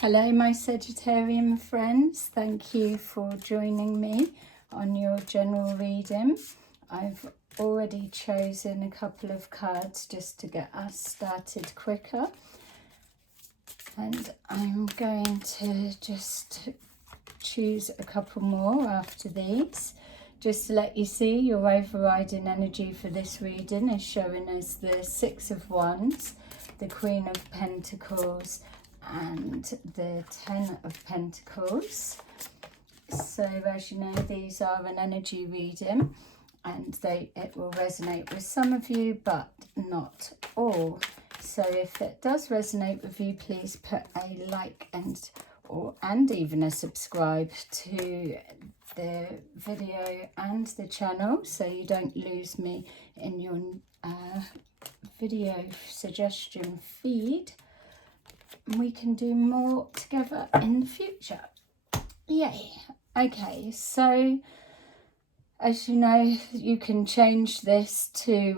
Hello my Sagittarian friends, thank you for joining me on your general reading. I've already chosen a couple of cards just to get us started quicker, and I'm going to just choose a couple more after these. Just to let you see, your overriding energy for this reading is showing us the Six of Wands, the Queen of Pentacles and the Ten of Pentacles. So as you know, these are an energy reading and it will resonate with some of you but not all. So if it does resonate with you, please put a like and even a subscribe to the video and the channel so you don't lose me in your video suggestion feed. We can do more together in the future. Yay. Okay, so as you know, you can change this to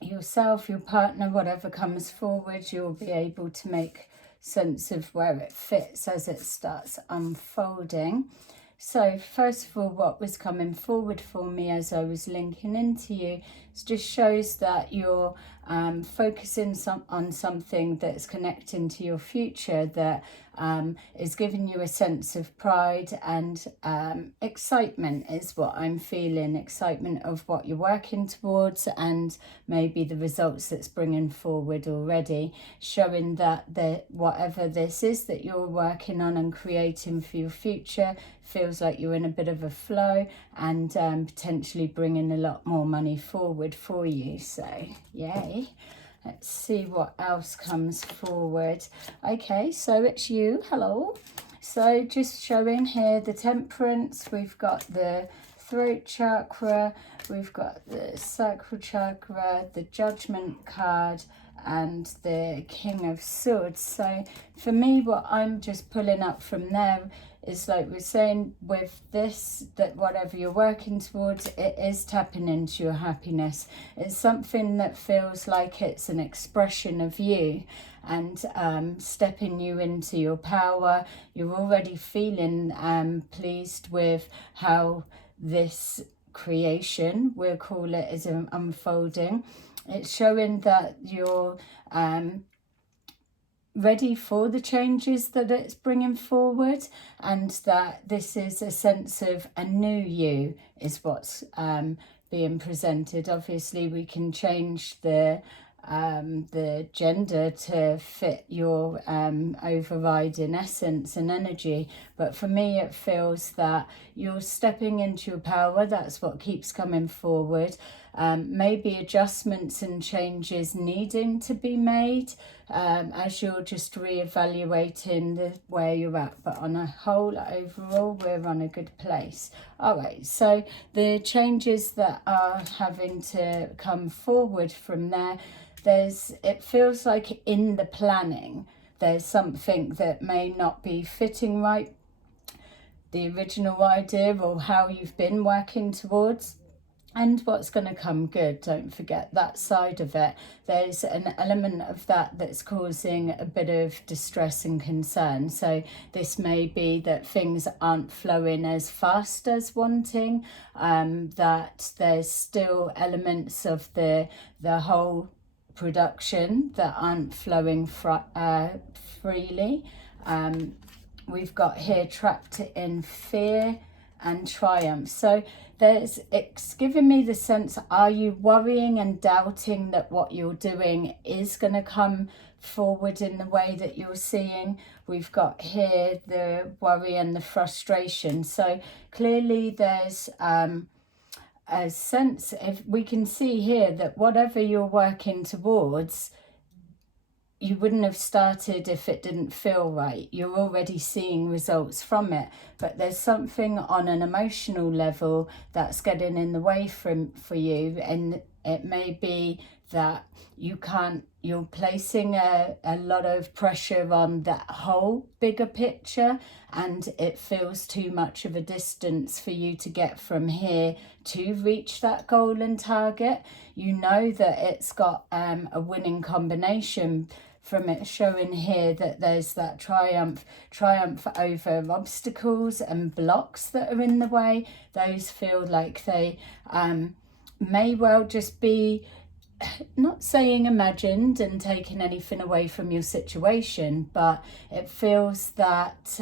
yourself, your partner, whatever comes forward. You'll be able to make sense of where it fits as it starts unfolding. So first of all, what was coming forward for me as I was linking into you, it just shows that you're focusing on something that's connecting to your future, that is giving you a sense of pride and excitement is what I'm feeling. Excitement of what you're working towards and maybe the results that's bringing forward already, showing that whatever this is that you're working on and creating for your future feels like you're in a bit of a flow and potentially bringing a lot more money forward for you. So yay. Let's see what else comes forward. Okay, so it's you. Hello. So just showing here the Temperance. We've got the throat chakra. We've got the sacral chakra, the Judgment card, and the King of Swords. So for me, what I'm just pulling up from there is, like we're saying with this, that whatever you're working towards, it is tapping into your happiness. It's something that feels like it's an expression of you and stepping you into your power. You're already feeling pleased with how this creation, we'll call it, is unfolding. It's showing that you're ready for the changes that it's bringing forward, and that this is a sense of a new you is what's being presented. Obviously we can change the gender to fit your overriding essence and energy, but for me it feels that you're stepping into your power. That's what keeps coming forward. Maybe adjustments and changes needing to be made as you're just reevaluating where you're at, but on a whole, overall, we're on a good place. All right, so the changes that are having to come forward from there, it feels like in the planning there's something that may not be fitting right, the original idea or how you've been working towards, and what's going to come good. Don't forget that side of it. There's an element of that that's causing a bit of distress and concern. So this may be that things aren't flowing as fast as wanting, that there's still elements of the whole production that aren't flowing freely. We've got here trapped in fear and triumph. So it's giving me the sense, are you worrying and doubting that what you're doing is going to come forward in the way that you're seeing? We've got here the worry and the frustration. So clearly there's a sense, if we can see here, that whatever you're working towards, you wouldn't have started if it didn't feel right. You're already seeing results from it, but there's something on an emotional level that's getting in the way for you, and it may be that you're placing a lot of pressure on that whole bigger picture, and it feels too much of a distance for you to get from here to reach that goal and target. You know that it's got a winning combination, from it showing here that there's that triumph over obstacles and blocks that are in the way. Those feel like they may well just be, not saying imagined and taking anything away from your situation, but it feels that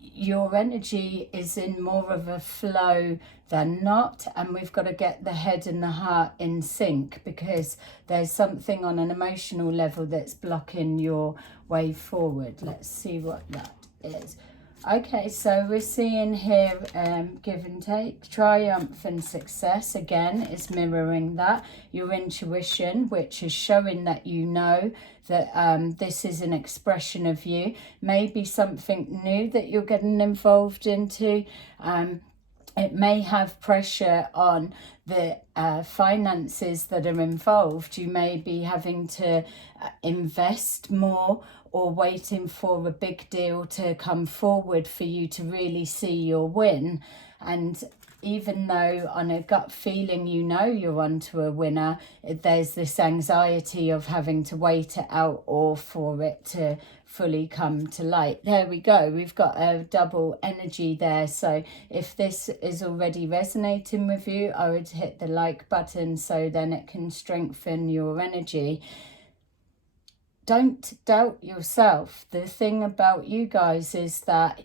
your energy is in more of a flow than not, and we've got to get the head and the heart in sync, because there's something on an emotional level that's blocking your way forward. Let's see what that is. Okay, so we're seeing here give and take, triumph and success. Again, is mirroring that. Your intuition, which is showing that you know that this is an expression of you. Maybe something new that you're getting involved into. It may have pressure on the finances that are involved. You may be having to invest more, or waiting for a big deal to come forward for you to really see your win. And even though on a gut feeling you know you're onto a winner, there's this anxiety of having to wait it out or for it to fully come to light. There we go. We've got a double energy there. So if this is already resonating with you, I would hit the like button so then it can strengthen your energy. Don't doubt yourself. The thing about you guys is that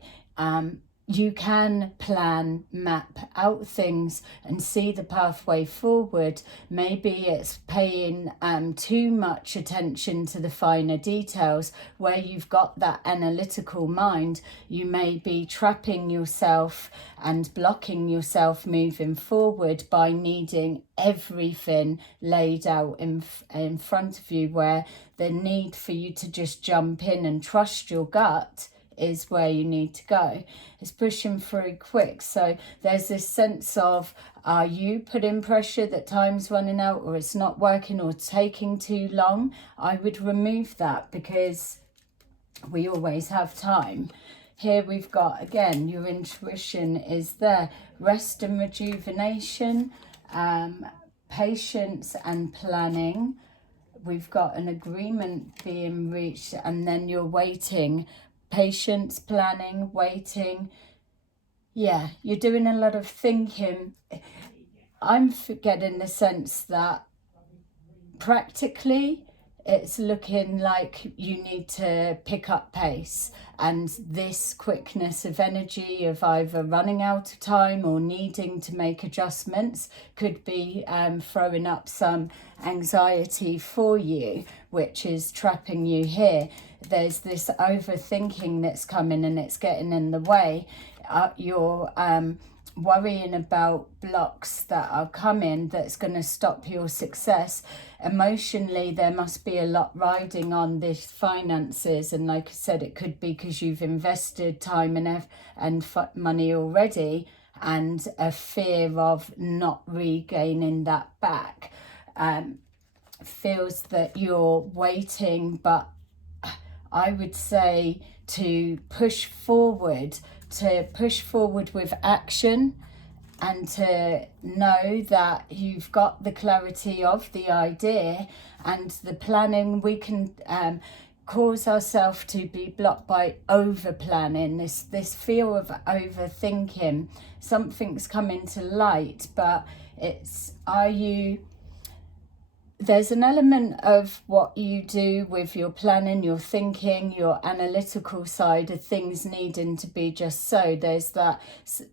you can plan, map out things and see the pathway forward. Maybe it's paying too much attention to the finer details. Where you've got that analytical mind, you may be trapping yourself and blocking yourself moving forward by needing everything laid out in front of you, where the need for you to just jump in and trust your gut is where you need to go. It's pushing through quick. So there's this sense of, are you putting pressure that time's running out, or it's not working, or taking too long? I would remove that, because we always have time. Here we've got, again, your intuition is there. Rest and rejuvenation, patience and planning. We've got an agreement being reached, and then you're waiting. Patience, planning, waiting. Yeah, you're doing a lot of thinking. I'm getting the sense that practically it's looking like you need to pick up pace, and this quickness of energy of either running out of time or needing to make adjustments could be throwing up some anxiety for you, which is trapping you here. There's this overthinking that's coming and it's getting in the way. You're worrying about blocks that are coming that's going to stop your success. Emotionally, there must be a lot riding on this finances, and like I said, it could be because you've invested time and money already, and a fear of not regaining that back. Feels that you're waiting, but I would say to push forward with action, and to know that you've got the clarity of the idea and the planning. We can cause ourselves to be blocked by over planning, this fear of overthinking. Something's coming to light, but there's an element of what you do with your planning, your thinking, your analytical side of things needing to be just so. There's that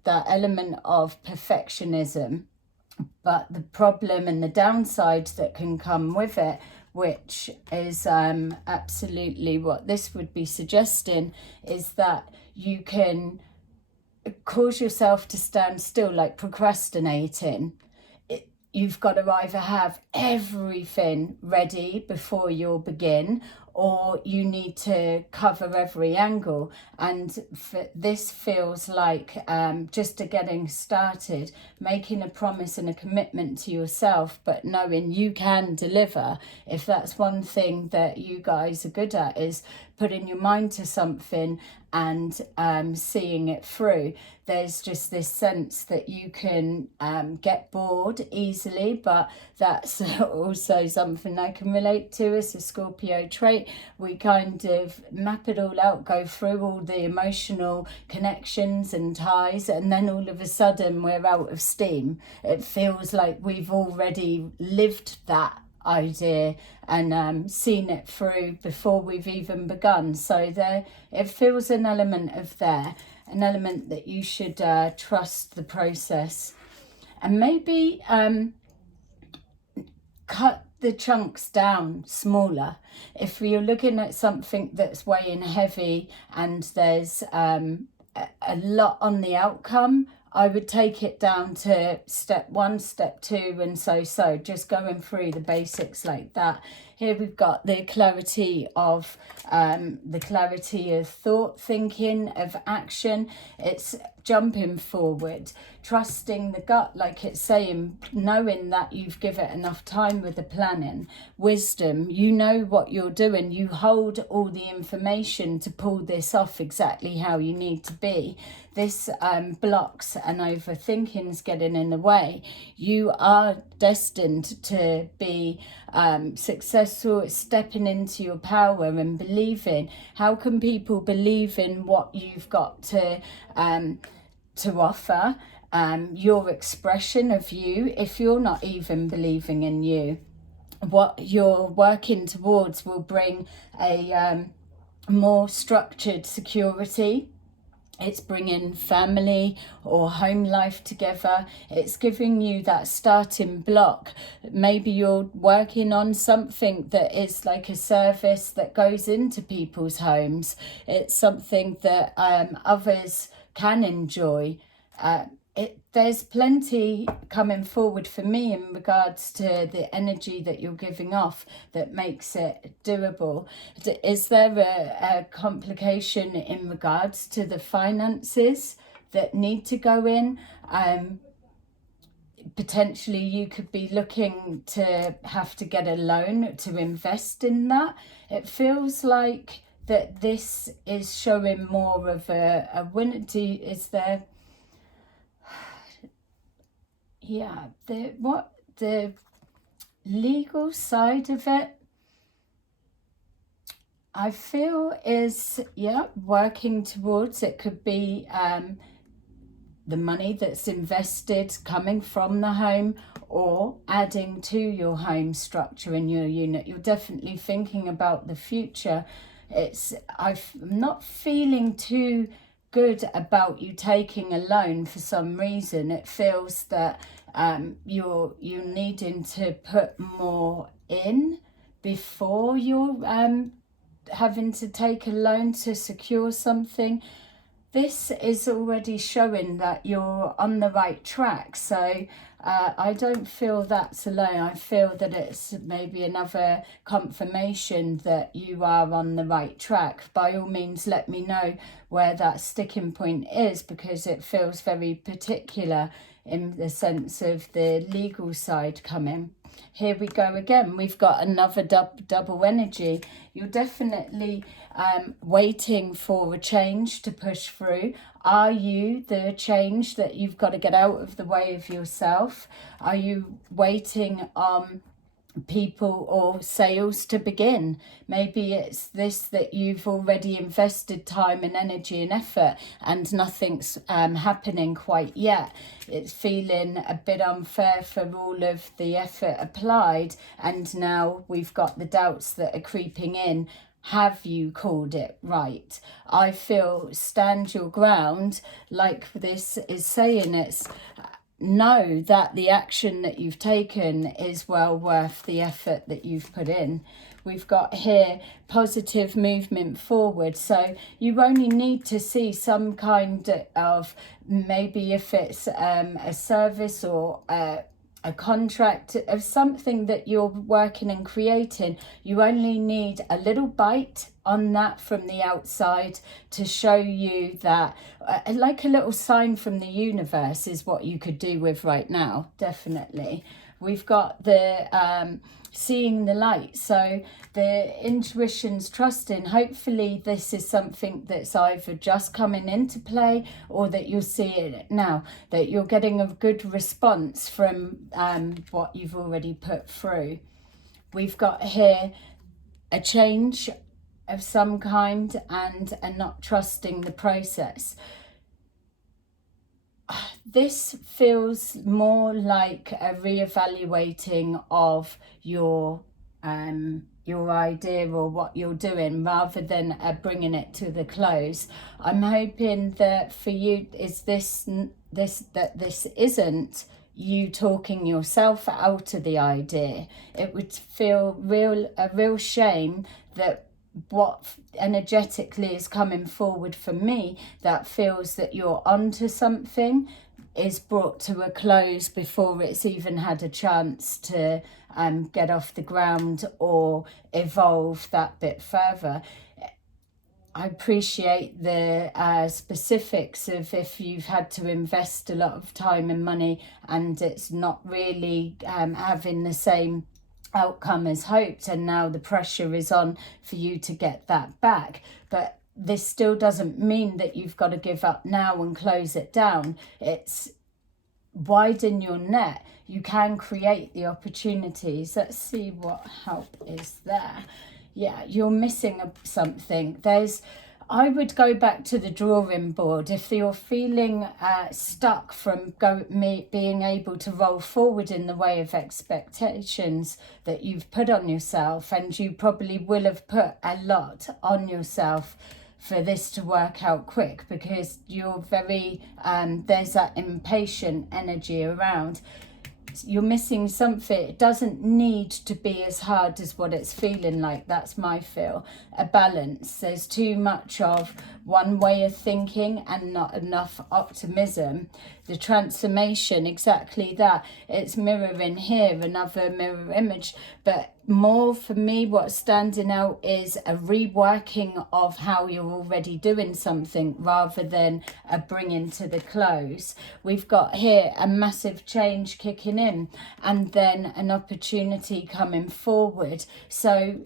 element of perfectionism. But the problem and the downside that can come with it, which is absolutely what this would be suggesting, is that you can cause yourself to stand still, like procrastinating. You've got to either have everything ready before you'll begin, or you need to cover every angle. And this feels like just getting started, making a promise and a commitment to yourself, but knowing you can deliver. If that's one thing that you guys are good at, is putting your mind to something and seeing it through. There's just this sense that you can get bored easily, but that's also something I can relate to as a Scorpio trait. We kind of map it all out, go through all the emotional connections and ties, and then all of a sudden we're out of steam. It feels like we've already lived that idea and seen it through before we've even begun. So there, it feels an element of there, an element that you should trust the process, and maybe cut the chunks down smaller. If you're looking at something that's weighing heavy and there's a lot on the outcome, I would take it down to step 1, step 2, and so, just going through the basics like that. Here we've got the clarity of thought, thinking, of action. It's jumping forward, trusting the gut, like it's saying, knowing that you've given it enough time with the planning. Wisdom, you know what you're doing. You hold all the information to pull this off exactly how you need to be. This blocks and overthinking's getting in the way. You are destined to be successful, stepping into your power and believing. How can people believe in what you've got to offer, your expression of you, if you're not even believing in you? What you're working towards will bring a more structured security. It's bringing family or home life together. It's giving you that starting block. Maybe you're working on something that is like a service that goes into people's homes. It's something that others can enjoy. There's plenty coming forward for me in regards to the energy that you're giving off that makes it doable. Is there a complication in regards to the finances that need to go in? Potentially you could be looking to have to get a loan to invest in that. It feels like that this is showing more of a win. Is there... Yeah, the legal side of it, I feel is, working towards. It could be the money that's invested coming from the home or adding to your home structure in your unit. You're definitely thinking about the future. I'm not feeling too good about you taking a loan for some reason. It feels that you're needing to put more in before you're having to take a loan to secure something. This is already showing that you're on the right track. So I don't feel that's alone. I feel that it's maybe another confirmation that you are on the right track. By all means, let me know where that sticking point is, because it feels very particular in the sense of the legal side coming. Here we go again. We've got another double energy. You're definitely waiting for a change to push through. Are you the change that you've got to get out of the way of yourself? Are you waiting on people or sales to begin? Maybe it's this, that you've already invested time and energy and effort and nothing's happening quite yet. It's feeling a bit unfair for all of the effort applied, and now we've got the doubts that are creeping in. Have you called it right? I feel stand your ground, like this is saying. It's know that the action that you've taken is well worth the effort that you've put in. We've got here positive movement forward. So you only need to see some kind of, maybe if it's a service or a contract of something that you're working and creating, you only need a little bite on that from the outside to show you that, like a little sign from the universe is what you could do with right now. Definitely. we've got the seeing the light. So the intuition's trusting. Hopefully this is something that's either just coming into play or that you'll see it now, that you're getting a good response from what you've already put through. We've got here a change of some kind and not trusting the process. This feels more like a reevaluating of your idea or what you're doing, rather than bringing it to the close. I'm hoping that for you is this isn't you talking yourself out of the idea. It would feel a real shame that what energetically is coming forward for me that feels that you're onto something is brought to a close before it's even had a chance to get off the ground or evolve that bit further. I appreciate the specifics of if you've had to invest a lot of time and money and it's not really having the same outcome as hoped, and now the pressure is on for you to get that back. But this still doesn't mean that you've got to give up now and close it down. It's widen your net. You can create the opportunities. Let's see what help is there. Yeah, you're missing something. I would go back to the drawing board. If you're feeling stuck from being able to roll forward in the way of expectations that you've put on yourself, and you probably will have put a lot on yourself for this to work out quick, because you're very, there's that impatient energy around. You're missing something. It doesn't need to be as hard as what it's feeling like. That's my feel. A balance. There's too much of one way of thinking and not enough optimism. The transformation, exactly that. It's mirroring here, another mirror image. But more for me, what's standing out is a reworking of how you're already doing something rather than a bringing to the close. We've got here a massive change kicking in and then an opportunity coming forward. So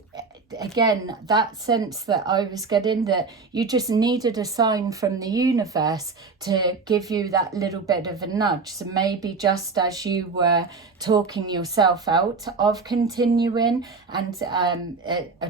again, that sense that I was getting, that you just needed a sign from the universe to give you that little bit of a nudge. So maybe just as you were talking yourself out of continuing and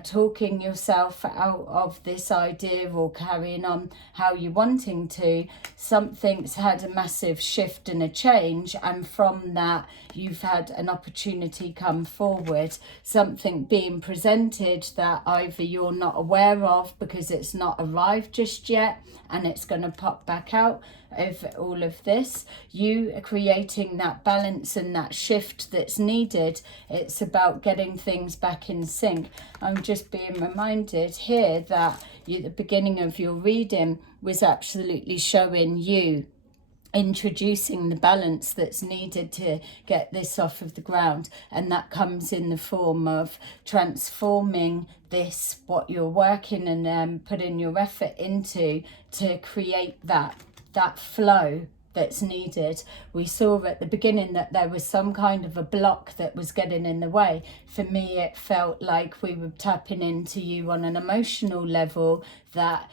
talking yourself out of this idea or carrying on how you're wanting to, something's had a massive shift and a change, and from that you've had an opportunity come forward, something being presented that either you're not aware of because it's not arrived just yet and it's going to pop back out of all of this. You are creating that balance and that shift that's needed. It's about getting things back in sync. I'm just being reminded here that the beginning of your reading was absolutely showing you introducing the balance that's needed to get this off of the ground, and that comes in the form of transforming this, what you're working and putting your effort into to create that flow that's needed. We saw at the beginning that there was some kind of a block that was getting in the way. For me, it felt like we were tapping into you on an emotional level, that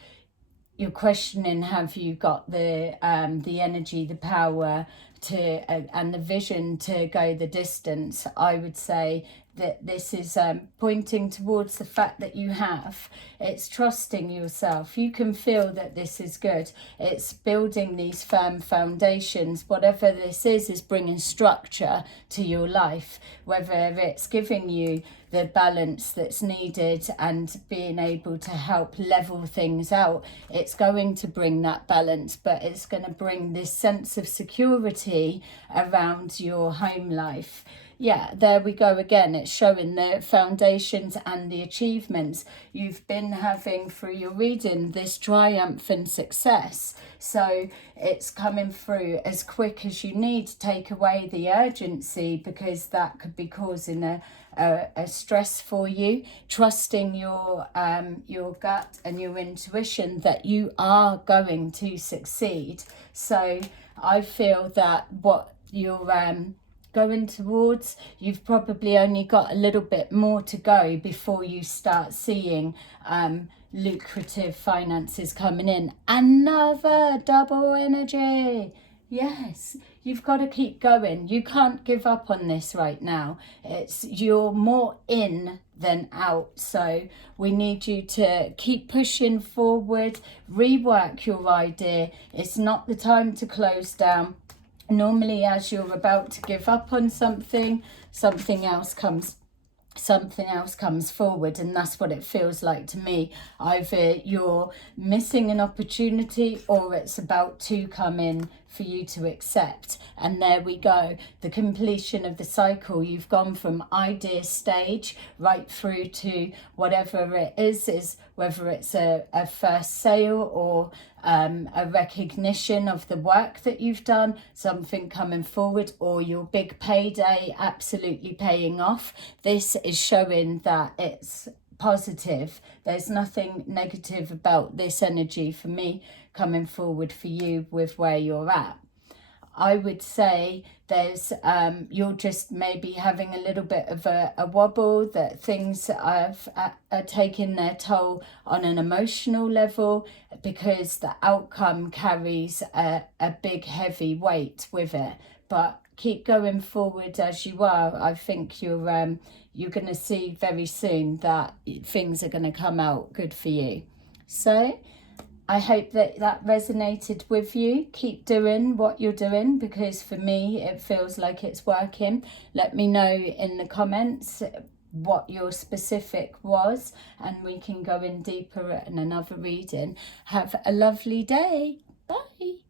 you're questioning, have you got the energy, the power to and the vision to go the distance. I would say that this is pointing towards the fact that you have. It's trusting yourself. You can feel that this is good. It's building these firm foundations. Whatever this is bringing structure to your life, whether it's giving you the balance that's needed and being able to help level things out. It's going to bring that balance, but it's going to bring this sense of security around your home life. Yeah, there we go again. It's showing the foundations and the achievements you've been having through your reading, this triumphant success. So it's coming through as quick as you need to take away the urgency, because that could be causing a stress for you. Trusting your gut and your intuition that you are going to succeed. So I feel that what you're going towards. You've probably only got a little bit more to go before you start seeing lucrative finances coming in. Another double energy. Yes, you've got to keep going. You can't give up on this right now. You're more in than out. So we need you to keep pushing forward, rework your idea. It's not the time to close down. Normally, as you're about to give up on something, something else comes forward, and that's what it feels like to me. Either you're missing an opportunity or it's about to come in for you to accept. And there we go, the completion of the cycle. You've gone from idea stage right through to whatever it is whether it's a first sale or a recognition of the work that you've done, something coming forward, or your big payday absolutely paying off. This is showing that it's positive. There's nothing negative about this energy for me coming forward for you with where you're at. I would say there's you're just maybe having a little bit of a wobble, that things are taking their toll on an emotional level, because the outcome carries a big heavy weight with it. But keep going forward as you are. I think you're going to see very soon that things are going to come out good for you. So I hope that resonated with you. Keep doing what you're doing, because for me it feels like it's working. Let me know in the comments what your specific was, and we can go in deeper in another reading. Have a lovely day. Bye.